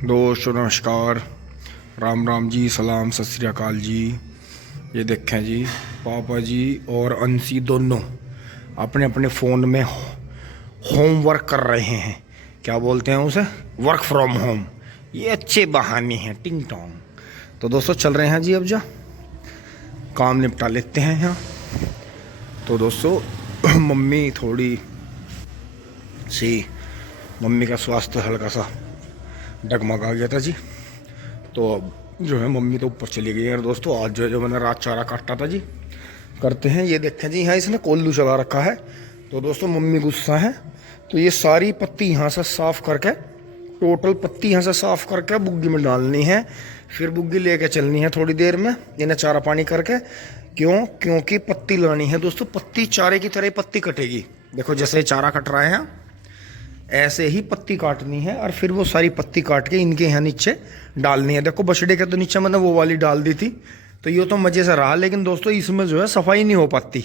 दोस्तों नमस्कार, राम राम जी, सलाम, सत श्री अकाल जी। ये देखें जी, पापा जी और अंशी दोनों अपने अपने फ़ोन में होमवर्क कर रहे हैं। क्या बोलते हैं उसे? Work from home. ये अच्छे बहाने हैं, टिंग टोंग। तो दोस्तों चल रहे हैं जी, अब जा काम निपटा लेते हैं यहाँ। तो दोस्तों मम्मी थोड़ी सी, मम्मी का स्वास्थ्य हल्का सा डगमगा गया था जी। तो अब जो है मम्मी तो ऊपर चली गई है। और दोस्तों आज जो मैंने रात चारा काटा था जी, करते हैं। ये देखें जी, यहाँ इसने कोल्लू चला रखा है। तो दोस्तों मम्मी गुस्सा है, तो ये सारी पत्ती यहाँ से साफ़ करके, टोटल पत्ती यहाँ से साफ़ करके बुग्गी में डालनी है। फिर बुग्गी लेके चलनी है थोड़ी देर में, इन्हें चारा पानी करके। क्योंकि पत्ती लानी है दोस्तों, पत्ती चारे की तरह पत्ती कटेगी। देखो जैसे चारा कट रहा है, ऐसे ही पत्ती काटनी है। और फिर वो सारी पत्ती काट के इनके यहाँ नीचे डालनी है। देखो बछड़े के तो नीचे मैंने वो वाली डाल दी थी, तो ये तो मज़े से रहा। लेकिन दोस्तों इसमें जो है सफाई नहीं हो पाती।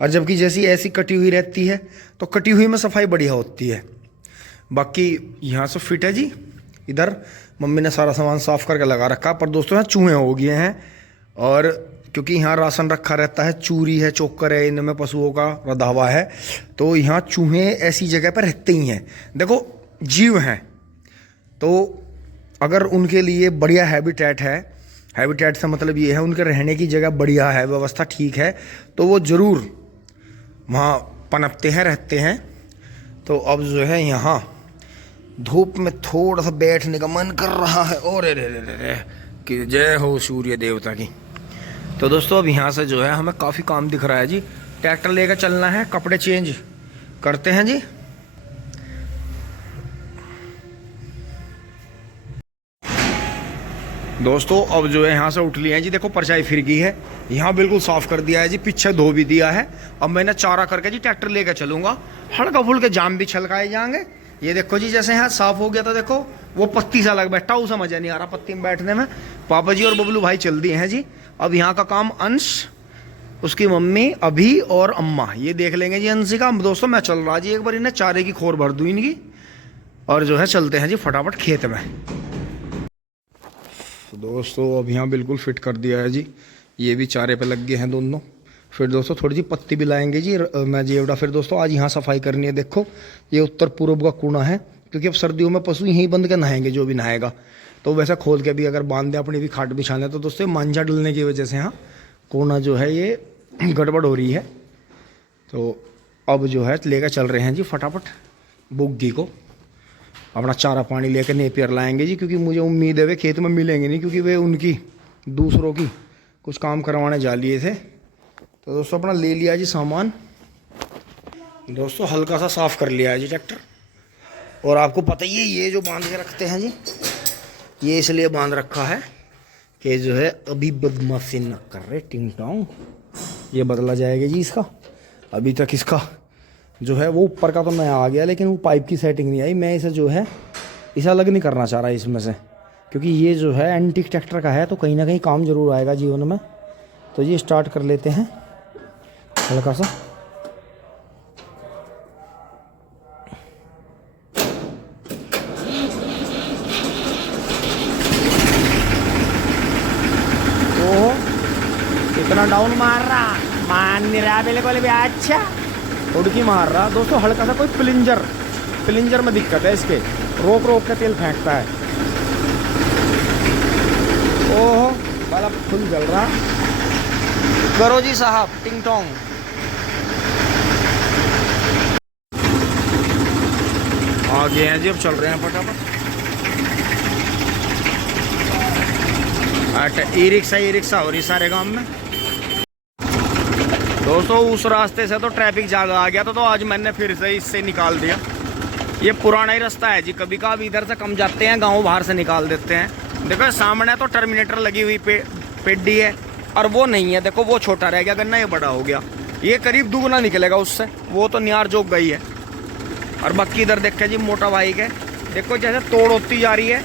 और जबकि जैसी ऐसी कटी हुई रहती है तो कटी हुई में सफाई बढ़िया होती है। बाकी यहाँ से फिट है जी। इधर मम्मी ने सारा सामान साफ़ करके लगा रखा। पर दोस्तों यहाँ चूहे हो गए हैं। और क्योंकि यहाँ राशन रखा रहता है, चूरी है, चोकर है, इनमें पशुओं का रधावा है, तो यहाँ चूहे ऐसी जगह पर रहते ही हैं। देखो जीव हैं, तो अगर उनके लिए बढ़िया हैबिटेट है, हैबिटेट से मतलब ये है उनके रहने की जगह बढ़िया है, व्यवस्था ठीक है, तो वो ज़रूर वहाँ पनपते हैं, रहते हैं। तो अब जो है यहाँ धूप में थोड़ा सा बैठने का मन कर रहा है। और रे कि जय हो सूर्य देवता की। तो दोस्तों अब यहाँ से जो है हमें काफ़ी काम दिख रहा है जी। ट्रैक्टर लेकर चलना है, कपड़े चेंज करते हैं जी। दोस्तों अब जो है यहाँ से उठ लिए हैं जी। देखो परछाई फिर गई है, यहाँ बिल्कुल साफ़ कर दिया है जी, पीछे धो भी दिया है। अब मैंने चारा करके जी ट्रैक्टर लेकर चलूँगा। हल्का फुल्के जाम भी छलकाए जाएंगे। ये देखो जी, जैसे यहाँ साफ़ हो गया था, देखो वो पत्ती सा लग बैठा, उसे मज़ा नहीं आ रहा पत्ती में बैठने में। पापा जी और बबलू भाई चल दिए हैं जी। अब यहाँ का काम अंश, उसकी मम्मी, अभी और अम्मा ये देख लेंगे जी अंशी का। दोस्तों मैं चल रहा जी, एक बार इन्हें चारे की खोर भर दूँ इनकी, और जो है चलते हैं जी फटाफट खेत में। तो दोस्तों अब यहाँ बिल्कुल फिट कर दिया है जी। ये भी चारे पे लग गए हैं दोनों। फिर दोस्तों थोड़ी सी पत्ती भी लाएंगे जी मैं जेवड़ा। फिर दोस्तों आज यहाँ सफाई करनी है। देखो ये उत्तर पूर्व का कोना है, क्योंकि अब सर्दियों में पशु यहीं बंद के नहाएंगे, जो भी नहाएगा। तो वैसा खोल के भी अगर बांध दे, अपनी भी खाट बिछाने, तो दोस्तों मांझा डलने की वजह से यहाँ कोना जो है ये गड़बड़ हो रही है। तो अब जो है लेकर चल रहे हैं जी फटाफट बुग्गी को। अपना चारा पानी लेकर नेपियर लाएंगे जी, क्योंकि मुझे उम्मीद है वे खेत में मिलेंगे नहीं, क्योंकि वे उनकी दूसरों की कुछ काम करवाने जा लिए थे। तो दोस्तों अपना ले लिया जी सामान। दोस्तों हल्का सा साफ़ कर लिया है जी ट्रैक्टर। और आपको पता ही है ये जो बांध के रखते हैं जी, ये इसलिए बांध रखा है कि जो है अभी बदमाशी न कर रहे, टिंग टोंग। ये बदला जाएगा जी इसका। अभी तक इसका जो है वो ऊपर का तो नया आ गया, लेकिन वो पाइप की सेटिंग नहीं आई। मैं इसे जो है इसे अलग नहीं करना चाह रहा इसमें से, क्योंकि ये जो है एंटीक ट्रैक्टर का है, तो कहीं ना कहीं काम ज़रूर आएगा जीवन में। तो ये स्टार्ट कर लेते हैं हल्का सा। इतना डाउन मार रहा, मान नहीं रहा बिल्कुल भी। अच्छा उड़की मार रहा दोस्तों। हल्का सा कोई प्लिंजर में दिक्कत है इसके, रोक रोक के तेल फेंकता है। ओहो बल्ब फुल जल रहा। करो जी साहब, टिंग टोंग। आ गए हैं जी, अब चल रहे हैं फटाफट। ई रिक्शा हो रही सारे गांव में। दोस्तों उस रास्ते से तो ट्रैफिक ज़्यादा आ गया था, तो आज मैंने फिर से इससे निकाल दिया। ये पुराना ही रास्ता है जी, कभी कभी इधर से कम जाते हैं, गांव बाहर से निकाल देते हैं। देखो सामने तो टर्मिनेटर लगी हुई पेड्डी है, और वो नहीं है। देखो वो छोटा रह गया गन्ना, ये बड़ा हो गया। ये करीब दुगुना निकलेगा उससे, वो तो नियार जोक गई है। और बाकी इधर देखे जी मोटा बाइक है, देखो जैसे तोड़ होती जा रही है,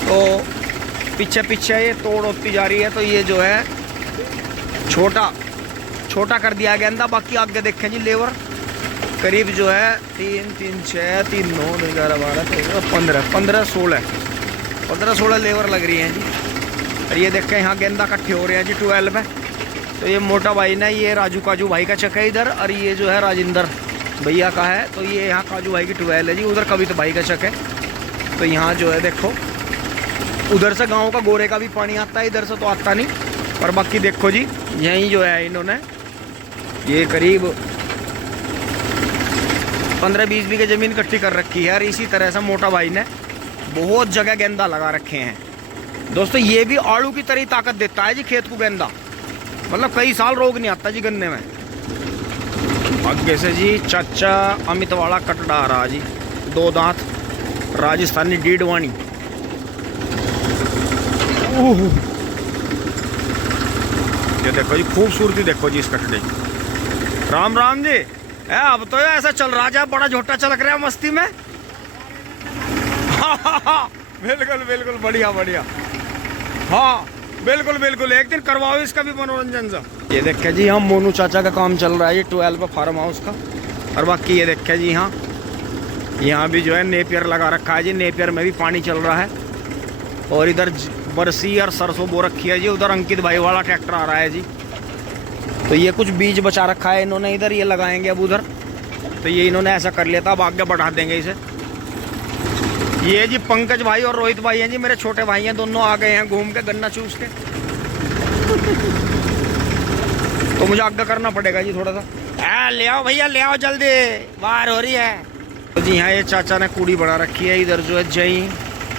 तो पीछे पीछे ये तोड़ होती जा रही है। तो ये जो है छोटा कर दिया गया अंदा। बाकी आगे देखें जी लेबर करीब जो है 3 3 6 3 9 11 12 13 15 15 16 लेबर लग रही हैं जी। और ये देखें यहाँ गेंदा इकट्ठे हो रहे हैं जी 12 में। तो ये मोटा भाई ना, ये राजू काजू भाई का चक है इधर, और ये जो है राजेंद्र भैया का है। तो ये यहाँ काजू भाई की 12 है जी, उधर कवित भाई का चक है। तो यहाँ जो है देखो, उधर से गांव का गोरे का भी पानी आता है, इधर से तो आता नहीं। पर बाकी देखो जी, यहीं जो है इन्होंने ये करीब 15-20 बीघे ज़मीन इकट्ठी कर रखी है। और इसी तरह से मोटा भाई ने बहुत जगह गेंदा लगा रखे हैं दोस्तों। ये भी आड़ू की तरह ताकत देता है जी खेत को गेंदा, मतलब कई साल रोग नहीं आता जी गन्ने में। आगे से जी चाचा अमित वाला कटड़ा आ रहा जी, 2 दांत राजस्थानी डीडवानी। ये देखो जी खूबसूरती, देखो जी इस कटड़े। राम राम जी। अब तो ऐसा चल रहा है, बड़ा झोटा चलक रहा है मस्ती में। बिल्कुल बिल्कुल, बढ़िया बढ़िया। हाँ बिल्कुल बिल्कुल, एक दिन करवाओ इसका भी मनोरंजन सा। ये देखे जी हम मोनू चाचा का काम चल रहा है, ये 12 पे फार्म हाउस का। और बाकी ये देखे जी यहाँ भी जो है नेपियर लगा रखा है जी, नेपियर में भी पानी चल रहा है। और इधर बरसी और सरसों बो रखी है जी, उधर अंकित भाई वाला ट्रैक्टर आ रहा है जी। तो ये कुछ बीज बचा रखा है इन्होंने इधर, ये लगाएंगे अब उधर। तो ये इन्होंने ऐसा कर लिया था, अब आगे बढ़ा देंगे इसे। ये जी पंकज भाई और रोहित भाई हैं जी, मेरे छोटे भाई हैं, दोनों आ गए हैं घूम के गन्ना चूस के। तो मुझे आगे करना पड़ेगा जी थोड़ा सा। ले आओ भैया, ले आओ जल्दी, बाहर हो रही है। तो जी यहाँ ये चाचा ने कूड़ी बना रखी है, इधर जो है जई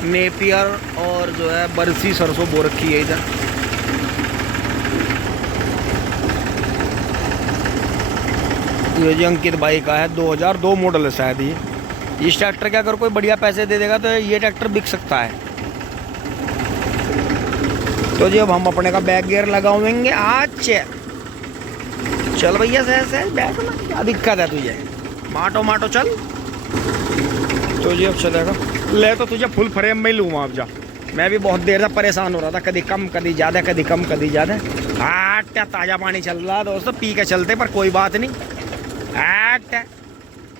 नेपियर और जो है बरसी सरसों बो रखी है इधर। ये जी अंकित भाई का है, 2002 मॉडल है शायद ये। इस ट्रैक्टर के अगर कोई बढ़िया पैसे दे देगा तो ये ट्रैक्टर बिक सकता है। तो जी अब हम अपने का बैक गियर लगावेंगे आज। चल भैया सह बैक में क्या दिक्कत है तुझे, माटो माटो चल। तो जी अब चलेगा, ले तो तुझे फुल फ्रेम में ही लूँगा अब जा। मैं भी बहुत देर से परेशान हो रहा था, कभी कम कभी ज़्यादा, कभी कम कभी ज़्यादा। क्या ताज़ा पानी चल रहा है दोस्तों, पी के चलते, पर कोई बात नहीं।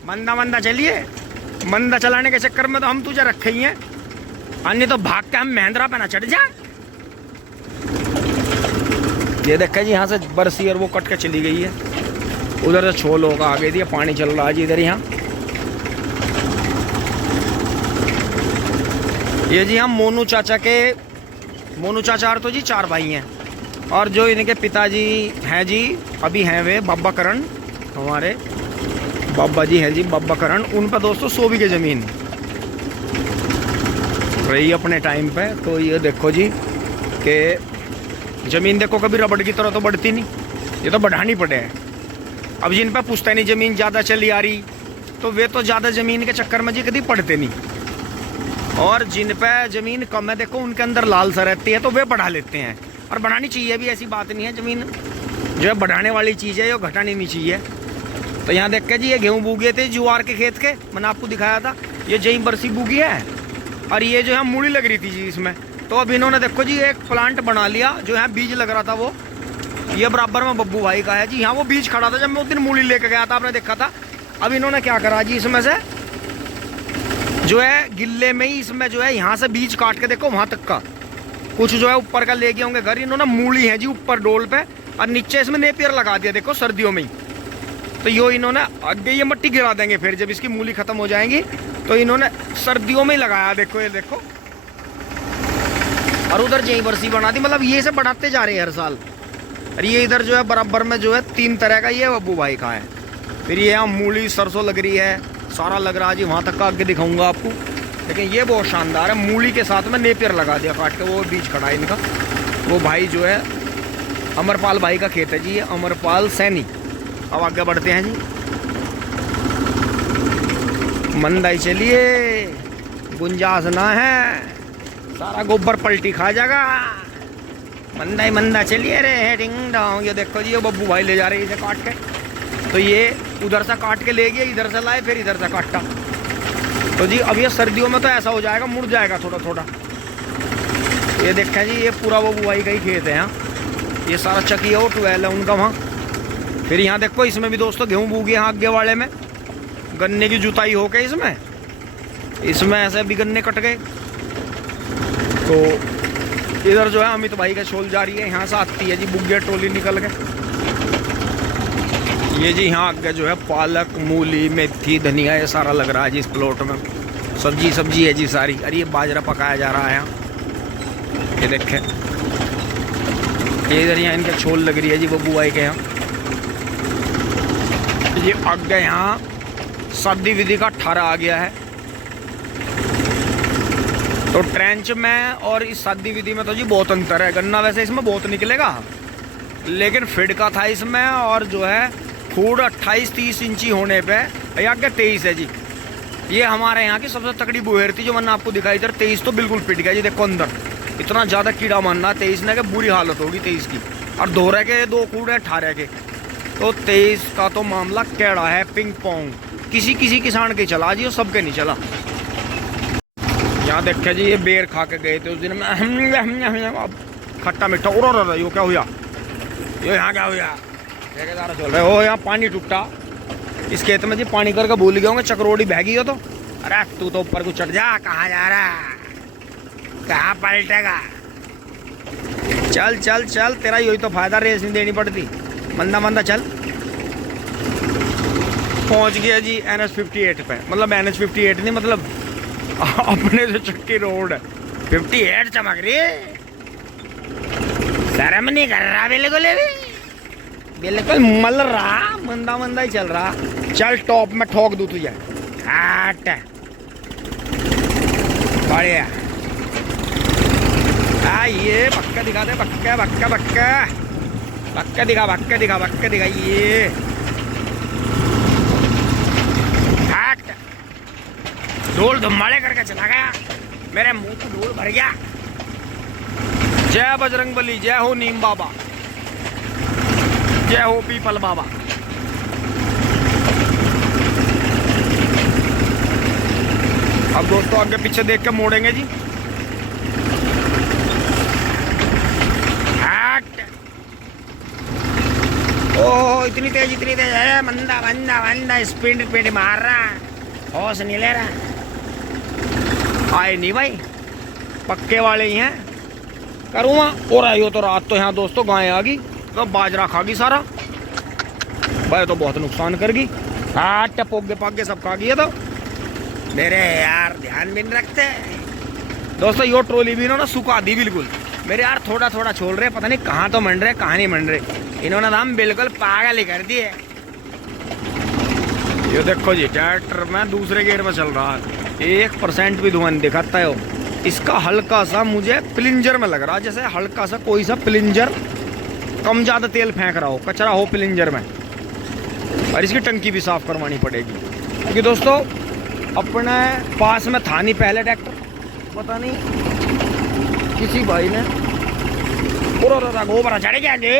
मंदा मंदा चलिए, मंदा चलाने के चक्कर में तो हम तुझे रखे ही हैं, अन्य तो भाग के हम महिंद्रा पे ना चढ़ जा। ये देखा जी यहाँ से बरसी और वो कट के चली गई है, उधर से छोल होगा आगे दिया, पानी चल रहा है जी इधर। यहाँ ये जी हम मोनू चाचा तो जी 4 भाई हैं। और जो इनके पिताजी हैं जी, अभी हैं वे बाबा करण, हमारे बाबा जी हैं जी बाबा करण। उन पर दोस्तों 100 बीघे ज़मीन रही अपने टाइम पे। तो ये देखो जी कि ज़मीन देखो कभी रबड़ की तरह तो बढ़ती नहीं, ये तो बढ़ानी पड़े है। अब जिन पर पुश्तैनी ज़मीन ज़्यादा चली आ रही, तो वे तो ज़्यादा ज़मीन के चक्कर में जी कभी पढ़ते नहीं। और जिन पर ज़मीन कम है देखो, उनके अंदर लालसा रहती है, तो वे बढ़ा लेते हैं। और बढ़ानी चाहिए भी, ऐसी बात नहीं है, ज़मीन जो है बढ़ाने वाली चीज़ है, ये घटानी नहीं चाहिए। तो यहाँ देख के जी ये गेहूँ बूगे थे ज्वार के खेत के, मैंने आपको दिखाया था। ये जई बरसी बूगी है, और ये जो है मूली लग रही थी जी इसमें। तो अब इन्होंने देखो जी एक प्लांट बना लिया, जो यहाँ बीज लग रहा था वो, ये बराबर में बब्बू भाई का है जी। यहाँ वो बीज खड़ा था जब मैं उस दिन मूली लेके गया था, आपने देखा था। अब इन्होंने क्या करा जी, इसमें से जो है गिल्ले में ही इसमें जो है यहाँ से बीज काट के देखो वहाँ तक का कुछ जो है ऊपर का ले गए होंगे घर। इन्होंने मूली है जी ऊपर डोल पे, और नीचे इसमें नेपियर लगा दिया देखो सर्दियों में ही। तो यो इन्होंने आगे ये मिट्टी गिरा देंगे, फिर जब इसकी मूली खत्म हो जाएंगी तो इन्होंने सर्दियों में ही लगाया देखो, ये देखो। और उधर जई बरसी बना दी, मतलब ये से बढ़ाते जा रहे हैं हर साल। और ये इधर जो है बराबर में जो है 3 तरह का ये बब्बू भाई का है। फिर ये यहाँ मूली सरसों लग रही है, सारा लग रहा है जी, वहाँ तक का आगे दिखाऊंगा आपको। लेकिन ये बहुत शानदार है, मूली के साथ में नेपियर लगा दिया काट के, वो बीज खड़ा है इनका। वो भाई जो है अमरपाल भाई का खेत है जी, ये अमरपाल सैनी। अब आगे बढ़ते हैं जी, मंदाई चलिए, गुंजाश ना है, सारा गोबर पलटी खा जाएगा। मंदाई मंदा चलिए रे डिंग डोंग। ये देखो जी ये बब्बू भाई ले जा रहे हैं इसे काट के। तो ये उधर से काट के ले गए, इधर से लाए, फिर इधर से काटा। तो जी अब ये सर्दियों में तो ऐसा हो जाएगा, मुड़ जाएगा थोड़ा थोड़ा। ये देखें जी ये पूरा वो बुआई का ही खेत है यहाँ, ये सारा चकी है, वो 12 है उनका वहाँ। फिर यहाँ देखो इसमें भी दोस्तों गेहूँ बूगे यहाँ आगे वाले में। गन्ने की जुताई हो गई इसमें ऐसे भी गन्ने कट गए। तो इधर जो है अमित भाई का शोल जा रही है, यहाँ से आती है जी बुग्गे ट्रोली निकल के। ये जी यहाँ आगे जो है पालक, मूली, मेथी, धनिया ये सारा लग रहा है जी इस प्लॉट में। सब्जी है जी सारी। अरे ये बाजरा पकाया जा रहा है यहाँ, ये देखें। ये इधर यहाँ इनके छोल लग रही है जी बब्बू भाई के यहाँ। ये आगे यहाँ शादी विधि का ठारा आ गया है। तो ट्रेंच में और इस शादी विधि में तो जी बहुत अंतर है। गन्ना वैसे इसमें बहुत निकलेगा, लेकिन फिड का था इसमें, और जो है फूड 28-30 इंची होने पे आगे 23 है जी। ये हमारे यहाँ की सबसे तकड़ी बुहेर थी जो मैंने आपको दिखाई। इधर 23 तो बिल्कुल फिट गया जी। देखो अंदर इतना ज़्यादा कीड़ा मारना 23 ने, कि बुरी हालत होगी 23 की। और दोहरे के 2 कूड़ है 18 के। तो 23 का तो मामला कैड़ा है, पिंग पोंग। किसी किसान के चला जी, और सबके नहीं चला। यहाँ देखे जी ये बेर खा के गए थे उस दिन में, अब खट्टा मीठा। और यो क्या हुआ, यो यहाँ क्या हुआ, ठेकेदार चल रहे हो। यहाँ पानी टूटा इस खेत में जी, पानी करके भूल गए होंगे, चक्रोड़ी बहगी हो तो। अरे तू तो ऊपर को चढ़ जा, कहाँ जा रहा, कहाँ पलटेगा। चल चल चल, तेरा यही तो फायदा, रेस नहीं देनी पड़ती। मंदा चल। पहुंच गया जी NH58 पे, मतलब NH58 नहीं, मतलब अपने से चक्की रोड 58 चमक रही है। शर्म नहीं कर रहा बिल्कुल मल रहा, मंदा ही चल रहा। चल टॉप में ठोक दूं तुझे, हट बढ़िया। ये बक्का दिखा दे, बक्का दिखा ये। हट, धूल धुम्माड़े करके चला गया, मेरे मुंह को धूल भर गया। जय बजरंगबली, जय हो नीम बाबा, जय हो पीपल बाबा। अब दोस्तों आगे पीछे देख के मोड़ेंगे जी। ओ इतनी तेज है, मंदा स्पीड मार रहा, होश नहीं ले रहा। आए नहीं भाई, पक्के वाले ही हैं। करूँगा और आयो तो रात तो यहाँ दोस्तों गाय आ गई, तो बाजरा खा गई सारा भाई, तो बहुत नुकसान कर गई। हाँ टपोगे पागे सब खा गई है। तो मेरे यार ध्यान भी नहीं रखते दोस्तों। यो ट्रोली भी इन्होंने सुखा दी बिल्कुल। मेरे यार थोड़ा छोड़ रहे, पता नहीं कहाँ तो मंड रहे कहाँ नहीं मंड रहे। इन्होंने दाम बिल्कुल पागल ही कर दिए। ये देखो जी ट्रैक्टर में दूसरे गियर में चल रहा है, 1% भी धुआं दिखाता है वो। इसका हल्का सा मुझे प्लिंजर में लग रहा है, जैसे हल्का सा कोई सा प्लिंजर कम ज़्यादा तेल फेंक रहा हो, कचरा हो प्लिंजर में। और इसकी टंकी भी साफ करवानी पड़ेगी, क्योंकि दोस्तों अपने पास में था नहीं पहले ट्रैक्टर, पता नहीं किसी भाई ने गोबरा चढ़ गया जी।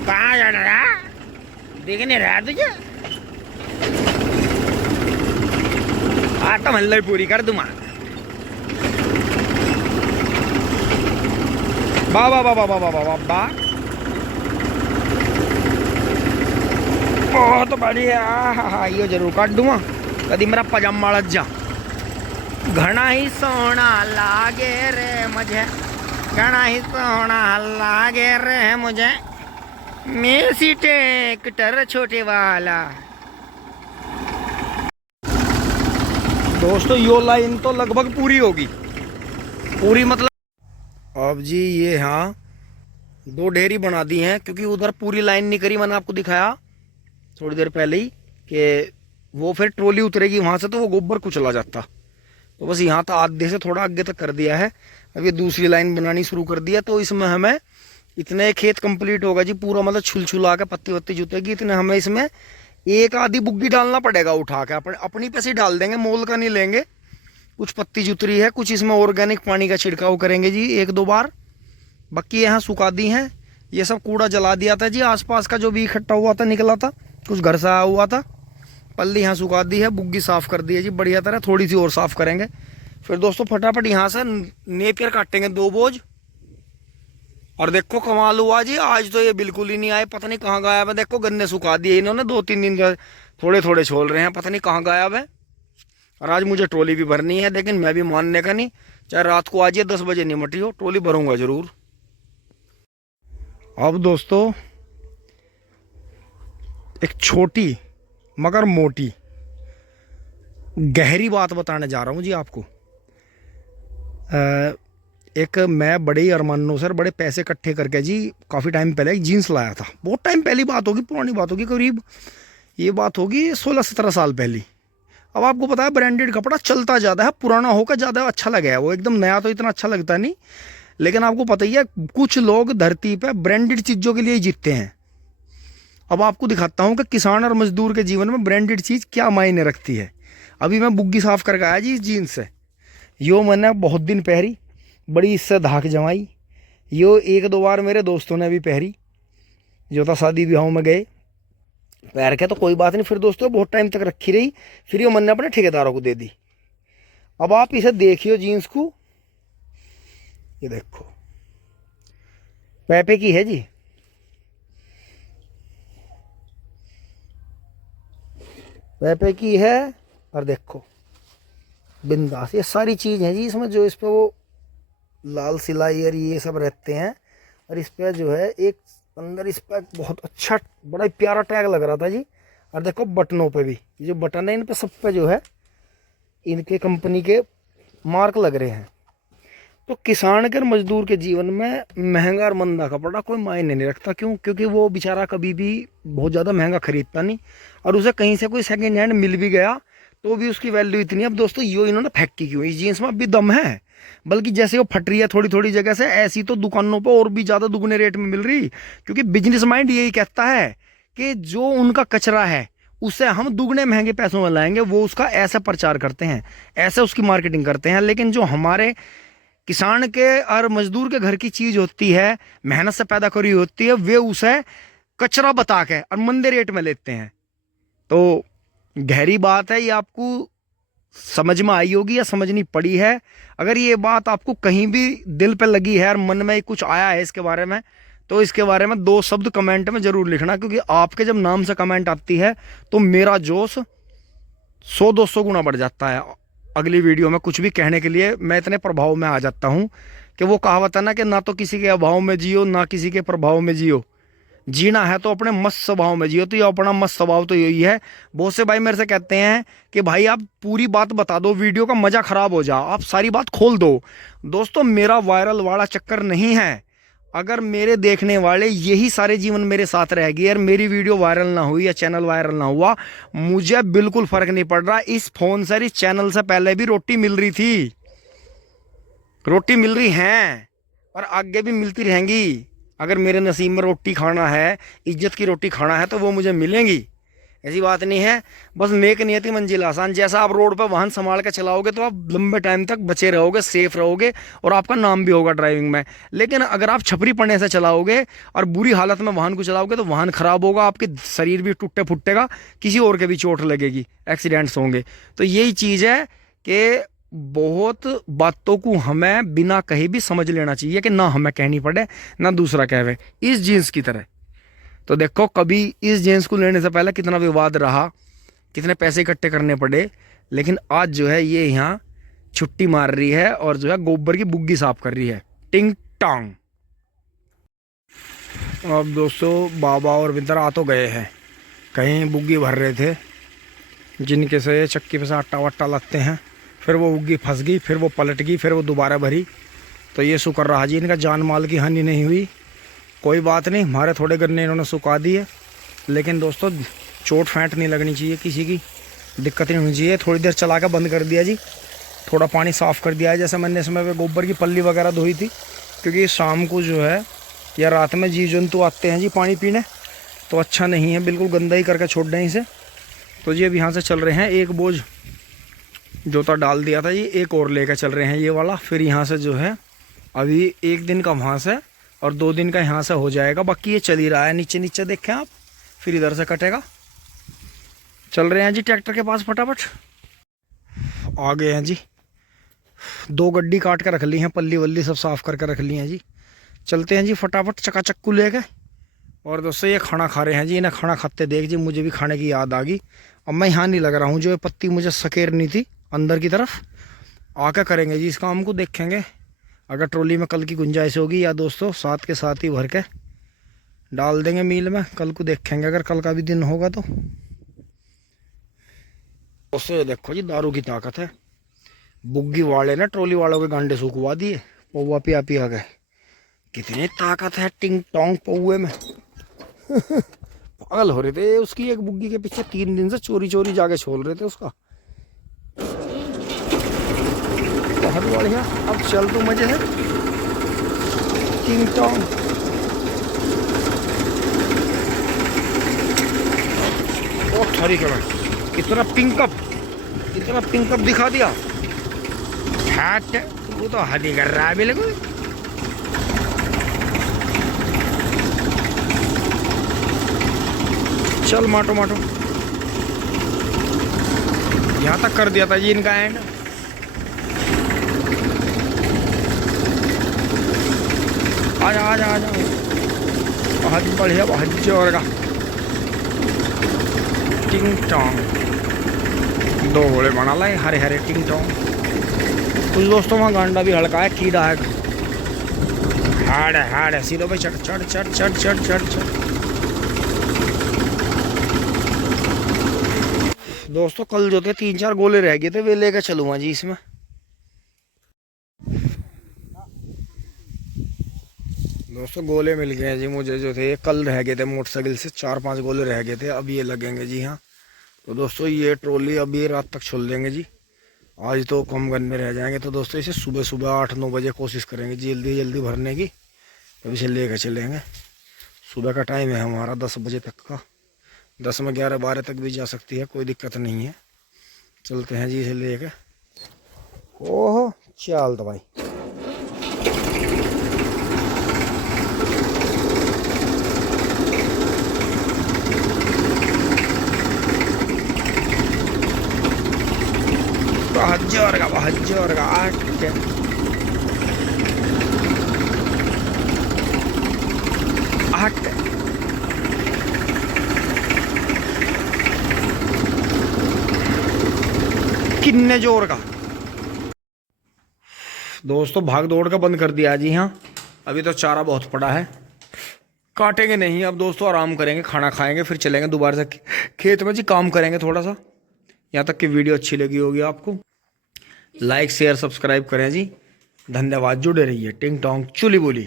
कहाँ चढ़ रहा, दिख नहीं रहा तुझे। आता मल्लाई पूरी कर दूंगा। बाबा बहुत बढ़िया। यो जरूर काट दूंगा कभी मेरा पजामा लग जा। घना ही सोना लागे रे मुझे, घना ही सोना लागे रे मुझे, मेसी ट्रैक्टर छोटे वाला। दोस्तों यो लाइन तो लगभग पूरी होगी, पूरी मतलब। अब जी ये यहाँ 2 ढेरी बना दी हैं, क्योंकि उधर पूरी लाइन नहीं करी। मैंने आपको दिखाया थोड़ी देर पहले ही कि वो फिर ट्रोली उतरेगी वहां से, तो वो गोबर कुचला जाता। तो बस यहाँ था आधे से थोड़ा आगे तक कर दिया है। अब ये दूसरी लाइन बनानी शुरू कर दिया, तो इसमें हमें इतने खेत कंप्लीट होगा जी पूरा, मतलब छुलछुला के पत्ती वत्ती जुतेगी इतने। हमें इसमें एक आधी बुग्गी डालना पड़ेगा उठा के, अपनी पैसे डाल देंगे, मोल का नहीं लेंगे। कुछ पत्ती जुतरी है, कुछ इसमें ऑर्गेनिक पानी का छिड़काव करेंगे जी 1-2 बार। बाकी यहाँ सुखा दी हैं, ये सब कूड़ा जला दिया था जी, आसपास का जो भी इकट्ठा हुआ था निकला था, कुछ घर से आया हुआ था। पल्ली यहाँ सुखा दी है, बुग्गी साफ कर दी है जी बढ़िया तरह। थोड़ी सी और साफ करेंगे, फिर दोस्तों फटाफट यहाँ से नेपियर काटेंगे 2 बोझ। और देखो कमाल हुआ जी, आज तो ये बिल्कुल ही नहीं आए, पता नहीं कहाँ गायब है। देखो गन्ने सुखा दिए इन्होंने 2-3 दिन का, थोड़े थोड़े छोल रहे हैं, पता नहीं कहाँ गायब है। और आज मुझे ट्रॉली भी भरनी है, लेकिन मैं भी मानने का नहीं, चाहे रात को आज ये 10 बजे नहीं मटी हो, ट्रॉली भरूंगा जरूर। अब दोस्तों एक छोटी मगर मोटी गहरी बात बताने जा रहा हूँ जी आपको। एक मैं बड़े ही अरमानों से बड़े पैसे इकट्ठे करके जी काफ़ी टाइम पहले एक जीन्स लाया था। बहुत टाइम पहली बात होगी, पुरानी बात होगी, करीब ये बात होगी 16-17 साल पहली। अब आपको पता है ब्रांडेड कपड़ा चलता ज़्यादा है, पुराना होकर ज़्यादा अच्छा लगे है, वो एकदम नया तो इतना अच्छा लगता नहीं। लेकिन आपको पता ही है कुछ लोग धरती पर ब्रांडेड चीज़ों के लिए ही जीतते हैं। अब आपको दिखाता हूँ कि किसान और मजदूर के जीवन में ब्रांडेड चीज़ क्या मायने रखती है। अभी मैं बुग्गी साफ करके आया जी इस जीन्स से। यो मैंने बहुत दिन पहरी, बड़ी इससे धाक जमाई। यो 1-2 बार मेरे दोस्तों ने भी पहरी, जो था शादी ब्याहों में गए पहन के, तो कोई बात नहीं। फिर दोस्तों बहुत टाइम तक रखी रही, फिर यो मैंने अपने ठेकेदारों को दे दी। अब आप इसे देखियो जीन्स को, ये देखो पैपे की है जी, पैपे की है। और देखो बिंदास, ये सारी चीज़ है जी इसमें, जो इस पे वो लाल सिलाई और ये सब रहते हैं। और इस पे जो है एक अंदर इस पर बहुत अच्छा बड़ा ही प्यारा टैग लग रहा था जी। और देखो बटनों पे भी, ये जो बटन है इन पे सब पे जो है इनके कंपनी के मार्क लग रहे हैं। तो किसान के और मजदूर के जीवन में महंगा और मंदा कपड़ा कोई मायने नहीं रखता। क्यों? क्योंकि वो बेचारा कभी भी बहुत ज़्यादा महंगा खरीदता नहीं, और उसे कहीं से कोई सेकेंड हैंड मिल भी गया तो भी उसकी वैल्यू इतनी। अब दोस्तों यो इन्होंने फेंकी क्यों? इस जीन्स में अभी दम है, बल्कि जैसे वो फट रही है थोड़ी थोड़ी जगह से, ऐसी तो दुकानों पर और भी ज़्यादा दुगने रेट में मिल रही। क्योंकि बिजनेस माइंड यही कहता है कि जो उनका कचरा है उसे हम दुगने महंगे पैसों में लाएंगे। वो उसका ऐसा प्रचार करते हैं, ऐसे उसकी मार्केटिंग करते हैं। लेकिन जो हमारे किसान के और मजदूर के घर की चीज़ होती है, मेहनत से पैदा करी होती है, वे उसे कचरा बता के और मंदे रेट में लेते हैं। तो गहरी बात है, ये आपको समझ में आई होगी या समझनी पड़ी है। अगर ये बात आपको कहीं भी दिल पे लगी है और मन में कुछ आया है इसके बारे में, तो इसके बारे में 2 शब्द कमेंट में ज़रूर लिखना। क्योंकि आपके जब नाम से कमेंट आती है तो मेरा जोश 100-200 गुना बढ़ जाता है। अगली वीडियो में कुछ भी कहने के लिए मैं इतने प्रभाव में आ जाता हूँ कि वो कहावत है ना कि ना तो किसी के अभाव में जियो, ना किसी के प्रभाव में जियो। जीना है तो अपने मस्त स्वभाव में जियो। तो ये अपना मस्त स्वभाव तो यही है। बहुत से भाई मेरे से कहते हैं कि भाई आप पूरी बात बता दो, वीडियो का मजा खराब हो जा, आप सारी बात खोल दो। दोस्तों मेरा वायरल वाला चक्कर नहीं है। अगर मेरे देखने वाले यही सारे जीवन मेरे साथ रह गए और मेरी वीडियो वायरल ना हुई या चैनल वायरल ना हुआ, मुझे बिल्कुल फर्क नहीं पड़ रहा। इस फोन से, इस चैनल से पहले भी रोटी मिल रही थी, रोटी मिल रही हैं और आगे भी मिलती रहेंगी। अगर मेरे नसीब में रोटी खाना है, इज्जत की रोटी खाना है, तो वो मुझे मिलेंगी, ऐसी बात नहीं है। बस नेक नियति मंजिल आसान। जैसा आप रोड पर वाहन संभाल के चलाओगे तो आप लंबे टाइम तक बचे रहोगे, सेफ रहोगे और आपका नाम भी होगा ड्राइविंग में। लेकिन अगर आप छपरी पड़ने से चलाओगे और बुरी हालत में वाहन को चलाओगे तो वाहन खराब होगा, आपके शरीर भी टूटे फुटेगा, किसी और के भी चोट लगेगी, एक्सीडेंट्स होंगे। तो यही चीज़ है कि बहुत बातों को हमें बिना कहे भी समझ लेना चाहिए कि ना हमें कहनी पड़े ना दूसरा कहे, इस जीन्स की तरह। तो देखो कभी इस जीन्स को लेने से पहले कितना विवाद रहा, कितने पैसे इकट्ठे करने पड़े, लेकिन आज जो है ये यहाँ छुट्टी मार रही है और जो है गोबर की बुग्गी साफ कर रही है, टिंग टांग। अब दोस्तों बाबा और विंतर आ तो गए हैं, कहीं बुग्गी भर रहे थे, जिनके से चक्की पे से आटा वाटा लगते हैं। फिर वो बुग्गी फंस गई, फिर वो पलट गई, फिर वो दोबारा भरी। तो ये शुक्र रहा जी इनका जान माल की हानि नहीं हुई। कोई बात नहीं, हमारे थोड़े गन्ने इन्होंने सुखा दिए। लेकिन दोस्तों चोट फैंट नहीं लगनी चाहिए, किसी की दिक्कत नहीं होनी चाहिए। थोड़ी देर चला कर बंद कर दिया जी, थोड़ा पानी साफ़ कर दिया है। जैसे मैंने इसमें गोबर की पल्ली वगैरह धोई थी, क्योंकि शाम को जो है या रात में जीव जंतु आते हैं जी पानी पीने, तो अच्छा नहीं है, बिल्कुल गंदा ही करके छोड़ दें इसे। तो जी अब यहाँ से चल रहे हैं, एक बोझ जोता डाल दिया था जी, एक और लेकर चल रहे हैं ये वाला। फिर यहाँ से जो है अभी 1 दिन का वहाँ से और 2 दिन का यहाँ से हो जाएगा। बाकी ये चल ही रहा है, नीचे नीचे देखें आप, फिर इधर से कटेगा। चल रहे हैं जी ट्रैक्टर के पास फटाफट। आ गए हैं जी, 2 गड्डी काट कर रख ली हैं, पल्ली वल्ली सब साफ़ करके रख ली हैं जी। चलते हैं जी फटाफट चकाचक्कू लेके और दोस्तों ये खाना खा रहे हैं जी। इन्हें खाना खाते देख जी मुझे भी खाने की याद आ गई। अब मैं यहाँ नहीं लग रहा हूँ, जो ये पत्ती मुझे सकेरनी थी अंदर की तरफ, आके करेंगे जी इस काम को। देखेंगे अगर ट्रॉली में कल की गुंजाइश होगी, या दोस्तों साथ के साथ ही भर के डाल देंगे मील में। कल को देखेंगे अगर कल का भी दिन होगा तो। दोस्तों ये देखो जी दारू की ताकत है। बुग्गी वाले ने ट्रॉली वालों के गांडे सुखवा दिए, पौवा पिया पिया गए। कितनी ताकत है टिंग टोंग पौवे में। पागल हो रहे थे उसकी एक बुग्गी के पीछे, 3 दिन से चोरी चोरी जाके छोड़ रहे थे उसका। बहुत बढ़िया, अब चल तो मजे है टिंग टोंग। बहुत सारी कलर, इतना पिंकअप दिखा दिया। हैट वो तो हदी कर रहा है बिल्कुल। चल माटो माटो, यहाँ तक कर दिया था जी इनका एंड। आजा आजा आजा, बहुत बढ़िया, बहुत जोर का टिंग टोंग। 2 घोड़े बना लाए हरे हरे टिंग टोंग। कुछ दोस्तों वहाँ गांडा भी हल्का है, कीड़ा है। हाड़ है हाड़ है, सीधो भाई चढ़ चढ़ चढ़ चढ़ चढ़ चढ़ चढ़। दोस्तों कल जो थे 3-4 गोले रह गए थे, वे लेकर चलूंगा जी इसमें। दोस्तों गोले मिल गए हैं जी मुझे, जो थे कल रह गए थे मोटरसाइकिल से 4-5 गोले रह गए थे, अब ये लगेंगे जी। हाँ तो दोस्तों ये ट्रॉली अब ये रात तक छोड़ देंगे जी। आज तो कम गन में रह जाएंगे, तो दोस्तों इसे सुबह सुबह 8-9 बजे कोशिश करेंगे जल्दी जल्दी भरने की, तब इसे लेकर चलेंगे। सुबह का टाइम है हमारा 10 बजे तक का, 10 में 11-12 तक भी जा सकती है, कोई दिक्कत नहीं है। चलते हैं जी इसे लेके। ओहो चल तो भाई, बहुत जोर का, बहुत जोर का। 8 किन्ने जोर का। दोस्तों भाग दौड़ का बंद कर दिया जी। हाँ अभी तो चारा बहुत पड़ा है, काटेंगे नहीं अब दोस्तों, आराम करेंगे, खाना खाएंगे, फिर चलेंगे दोबारा से खेत में जी, काम करेंगे थोड़ा सा। यहाँ तक कि वीडियो अच्छी लगी होगी आपको, लाइक शेयर सब्सक्राइब करें जी। धन्यवाद, जुड़े रहिए। टिंग टोंग चुली बोली।